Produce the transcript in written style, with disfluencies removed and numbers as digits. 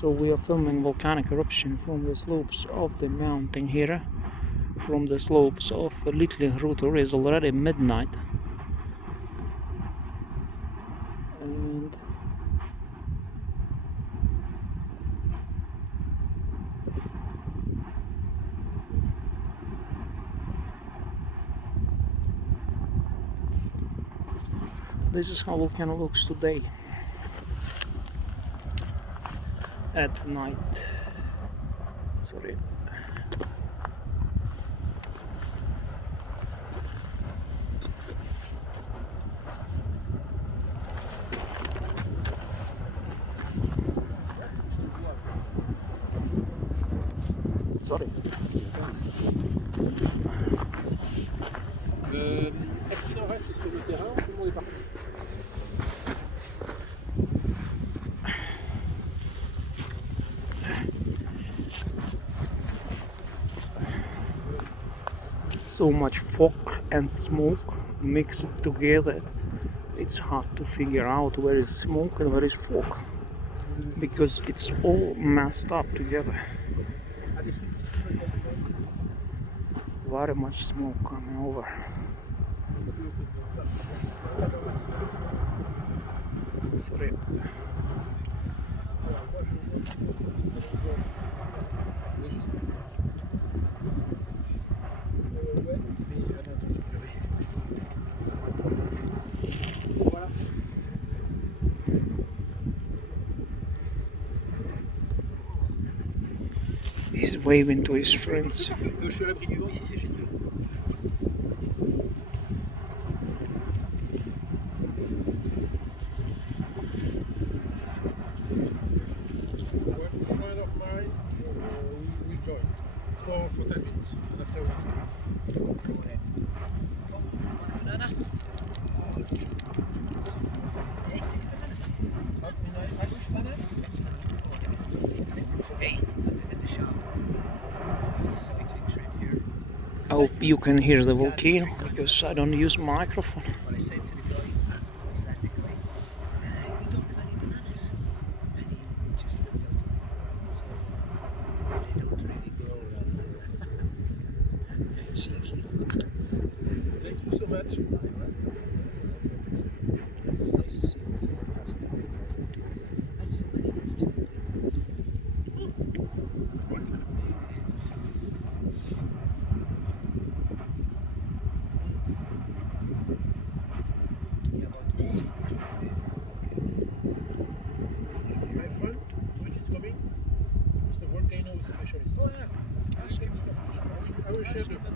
So we are filming volcanic eruption from the slopes of the mountain here. From the slopes of Litlihrutur is already midnight. And this is how Volcano looks today at night. Sorry. Sorry. Est-ce qu'il en reste sur le terrain ou tout le monde est parti? So much fog and smoke mixed together. It's hard to figure out where is smoke and where is fog because it's all messed up together. Very much smoke coming over. Sorry. He's waving to his friends. Je suis à l'abri du vent ici, c'est génial. A friend of mine, we joined for 10 minutes. And after Hey, I was in the shop. Exciting trip here. I hope you can hear the volcano because I don't use microphone. What I said to the guy, Icelandic guy, we don't have any bananas. And he just looked at me and said, they don't really grow around here. Cheeky. Thank you so much. Nice to see you. That's so many interesting. My friend, which is coming, is the volcano specialist. I will share the